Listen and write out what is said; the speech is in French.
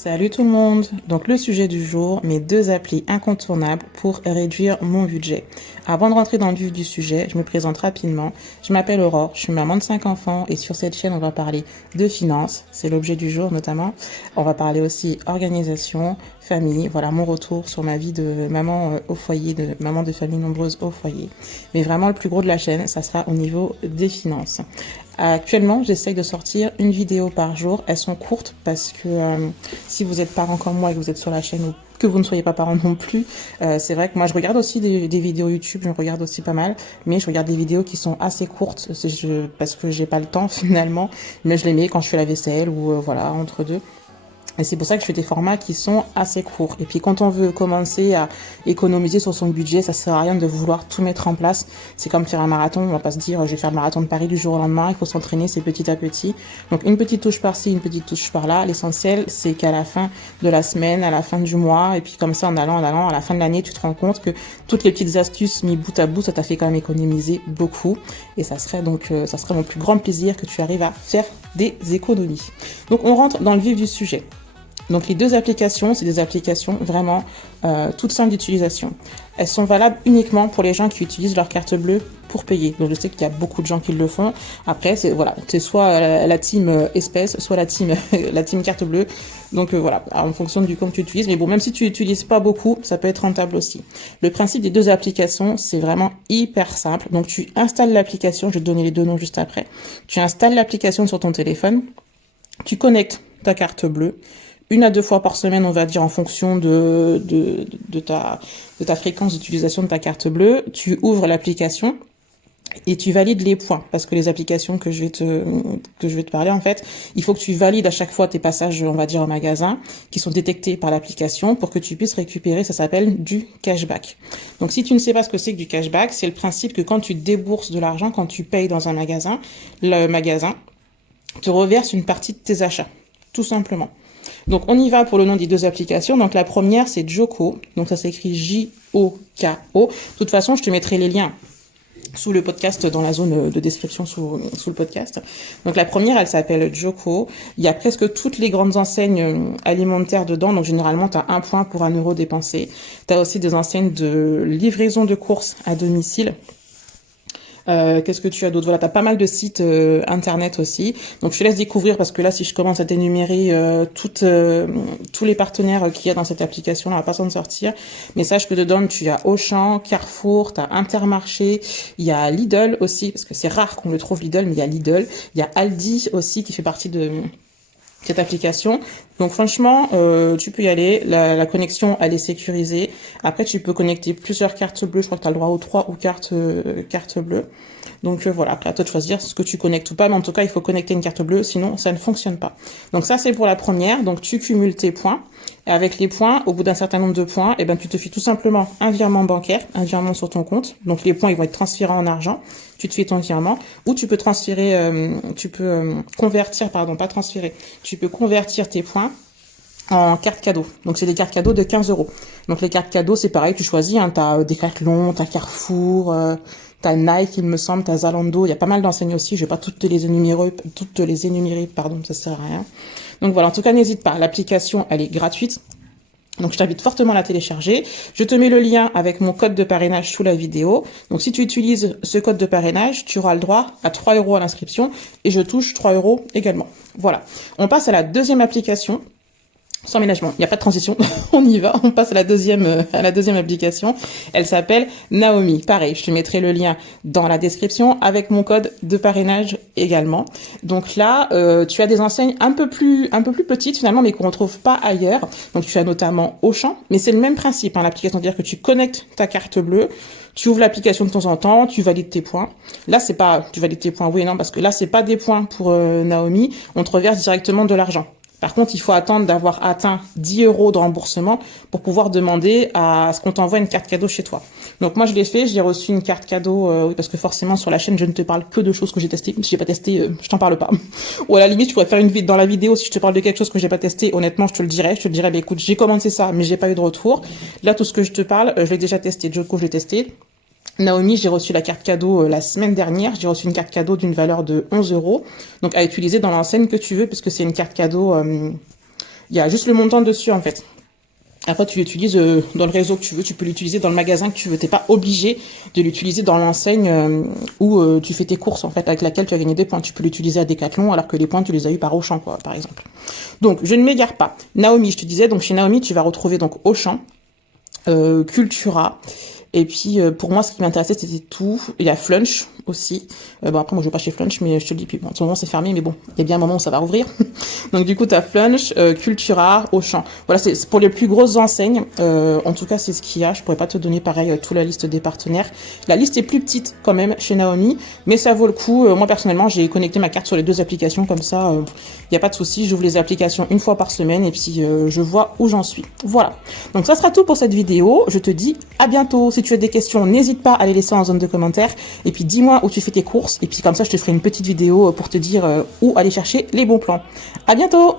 Salut tout le monde! Donc le sujet du jour, mes deux applis incontournables pour réduire mon budget. Avant de rentrer dans le vif du sujet, je me présente rapidement. Je m'appelle Aurore, je suis maman de 5 enfants et sur cette chaîne on va parler de finances, c'est l'objet du jour notamment. On va parler aussi organisation, famille, voilà mon retour sur ma vie de maman au foyer, de maman de famille nombreuse au foyer. Mais vraiment le plus gros de la chaîne, ça sera au niveau des finances. Actuellement, j'essaye de sortir une vidéo par jour. Elles sont courtes parce que si vous êtes parent comme moi et que vous êtes sur la chaîne ou que vous ne soyez pas parent non plus, c'est vrai que moi je regarde aussi des vidéos YouTube, je regarde aussi pas mal, mais je regarde des vidéos qui sont assez courtes parce que j'ai pas le temps finalement, mais je les mets quand je fais la vaisselle ou voilà, entre deux. Et c'est pour ça que je fais des formats qui sont assez courts. Et puis quand on veut commencer à économiser sur son budget, ça sert à rien de vouloir tout mettre en place. C'est comme faire un marathon, on va pas se dire je vais faire le marathon de Paris du jour au lendemain, il faut s'entraîner, c'est petit à petit. Donc une petite touche par-ci, une petite touche par-là. L'essentiel, c'est qu'à la fin de la semaine, à la fin du mois, et puis comme ça en allant, à la fin de l'année, tu te rends compte que toutes les petites astuces mis bout à bout, ça t'a fait quand même économiser beaucoup. Et ça serait mon plus grand plaisir que tu arrives à faire des économies. Donc on rentre dans le vif du sujet. Donc les deux applications, c'est des applications vraiment toutes simples d'utilisation. Elles sont valables uniquement pour les gens qui utilisent leur carte bleue pour payer. Donc je sais qu'il y a beaucoup de gens qui le font. Après, c'est soit la team espèce, soit la team la team carte bleue. Donc voilà, en fonction du compte que tu utilises. Mais bon, même si tu utilises pas beaucoup, ça peut être rentable aussi. Le principe des deux applications, c'est vraiment hyper simple. Donc tu installes l'application, je vais te donner les deux noms juste après. Tu installes l'application sur ton téléphone, tu connectes ta carte bleue. 1 à 2 fois par semaine, on va dire, en fonction de ta fréquence d'utilisation de ta carte bleue. Tu ouvres l'application et tu valides les points. Parce que les applications que je vais te parler, en fait, il faut que tu valides à chaque fois tes passages, on va dire, au magasin, qui sont détectés par l'application pour que tu puisses récupérer, ça s'appelle du cashback. Donc, si tu ne sais pas ce que c'est que du cashback, c'est le principe que quand tu débourses de l'argent, quand tu payes dans un magasin, le magasin te reverse une partie de tes achats. Tout simplement. Donc, on y va pour le nom des deux applications. Donc, la première, c'est Joko. Donc, ça s'écrit J-O-K-O. De toute façon, je te mettrai les liens sous le podcast, dans la zone de description sous le podcast. Donc, la première, elle s'appelle Joko. Il y a presque toutes les grandes enseignes alimentaires dedans. Donc, généralement, tu as 1 point pour 1 € dépensé. Tu as aussi des enseignes de livraison de courses à domicile. Qu'est-ce que tu as d'autre? Voilà, t'as pas mal de sites internet aussi. Donc je te laisse découvrir parce que là, si je commence à t'énumérer tous les partenaires qu'il y a dans cette application, on va pas s'en sortir. Mais sache que dedans, tu as Auchan, Carrefour, t'as Intermarché, il y a Lidl aussi, parce que c'est rare qu'on le trouve Lidl, mais il y a Lidl. Il y a Aldi aussi qui fait partie de cette application. Donc franchement, tu peux y aller. La connexion, elle est sécurisée. Après, tu peux connecter plusieurs cartes bleues. Je crois que tu as le droit aux 3 ou cartes bleues. Donc voilà, après à toi de choisir ce que tu connectes ou pas. Mais en tout cas, il faut connecter une carte bleue, sinon ça ne fonctionne pas. Donc ça, c'est pour la première. Donc tu cumules tes points. Et avec les points, au bout d'un certain nombre de points, eh ben, tu te fais tout simplement un virement bancaire, un virement sur ton compte. Donc les points, ils vont être transférés en argent. Tu te fais ton virement. Ou tu peux convertir, pas transférer. Tu peux convertir tes points en carte cadeau. Donc c'est des cartes cadeaux de 15 €. Donc les cartes cadeaux, c'est pareil, tu choisis, hein, t'as Decathlon, t'as Carrefour, t'as Nike, il me semble, t'as Zalando, il y a pas mal d'enseignes aussi, je vais pas toutes les énumérer, ça sert à rien. Donc voilà, en tout cas, n'hésite pas, l'application, elle est gratuite. Donc, je t'invite fortement à la télécharger. Je te mets le lien avec mon code de parrainage sous la vidéo. Donc, si tu utilises ce code de parrainage, tu auras le droit à 3 € à l'inscription et je touche 3 € également. Voilà. On passe à la deuxième application. Sans ménagement, il n'y a pas de transition, on y va, on passe à la deuxième application. Elle s'appelle Naomi. Pareil, je te mettrai le lien dans la description avec mon code de parrainage également. Donc là, tu as des enseignes un peu plus petites finalement, mais qu'on ne retrouve pas ailleurs. Donc tu as notamment Auchan, mais c'est le même principe, hein, l'application, c'est-à-dire que tu connectes ta carte bleue, tu ouvres l'application de temps en temps, tu valides tes points. Là, c'est pas, tu valides tes points, oui et non, parce que là, c'est pas des points pour Naomi, on te reverse directement de l'argent. Par contre, il faut attendre d'avoir atteint 10 € de remboursement pour pouvoir demander à ce qu'on t'envoie une carte cadeau chez toi. Donc moi, je l'ai fait, j'ai reçu une carte cadeau, oui, parce que forcément, sur la chaîne, je ne te parle que de choses que j'ai testées. Si j'ai pas testé, je t'en parle pas. Ou à la limite, je pourrais faire une vidéo dans la vidéo, si je te parle de quelque chose que j'ai pas testé, honnêtement, je te le dirais, bah écoute, j'ai commencé ça, mais j'ai pas eu de retour. Là, tout ce que je te parle, je l'ai déjà testé. Joko, je l'ai testé. Naomi, j'ai reçu la carte cadeau la semaine dernière. J'ai reçu une carte cadeau d'une valeur de 11 €. Donc, à utiliser dans l'enseigne que tu veux, puisque c'est une carte cadeau Il y a juste le montant dessus, en fait. Après, tu l'utilises dans le réseau que tu veux, tu peux l'utiliser dans le magasin que tu veux. T'es pas obligé de l'utiliser dans l'enseigne où tu fais tes courses, en fait, avec laquelle tu as gagné des points. Tu peux l'utiliser à Decathlon, alors que les points, tu les as eu par Auchan, quoi, par exemple. Donc, je ne m'égare pas. Naomi, je te disais, donc chez Naomi, tu vas retrouver donc Auchan, Cultura. Et puis, pour moi, ce qui m'intéressait, c'était tout. Il y a Flunch aussi. Bon, après, moi, je vais pas chez Flunch, mais je te le dis, puis bon, en ce moment, c'est fermé, mais bon, il y a bien un moment où ça va rouvrir. Donc, du coup, tu as Flunch, Cultura, Auchan. Voilà, c'est pour les plus grosses enseignes. En tout cas, c'est ce qu'il y a. Je pourrais pas te donner, pareil, toute la liste des partenaires. La liste est plus petite, quand même, chez Naomi, mais ça vaut le coup. Moi, personnellement, j'ai connecté ma carte sur les 2 applications, comme ça, il n'y a pas de souci. J'ouvre les applications une fois par semaine, et puis, je vois où j'en suis. Voilà. Donc, ça sera tout pour cette vidéo. Je te dis à bientôt. Si tu as des questions, n'hésite pas à les laisser en zone de commentaires. Et puis dis-moi où tu fais tes courses. Et puis comme ça, je te ferai une petite vidéo pour te dire où aller chercher les bons plans. À bientôt!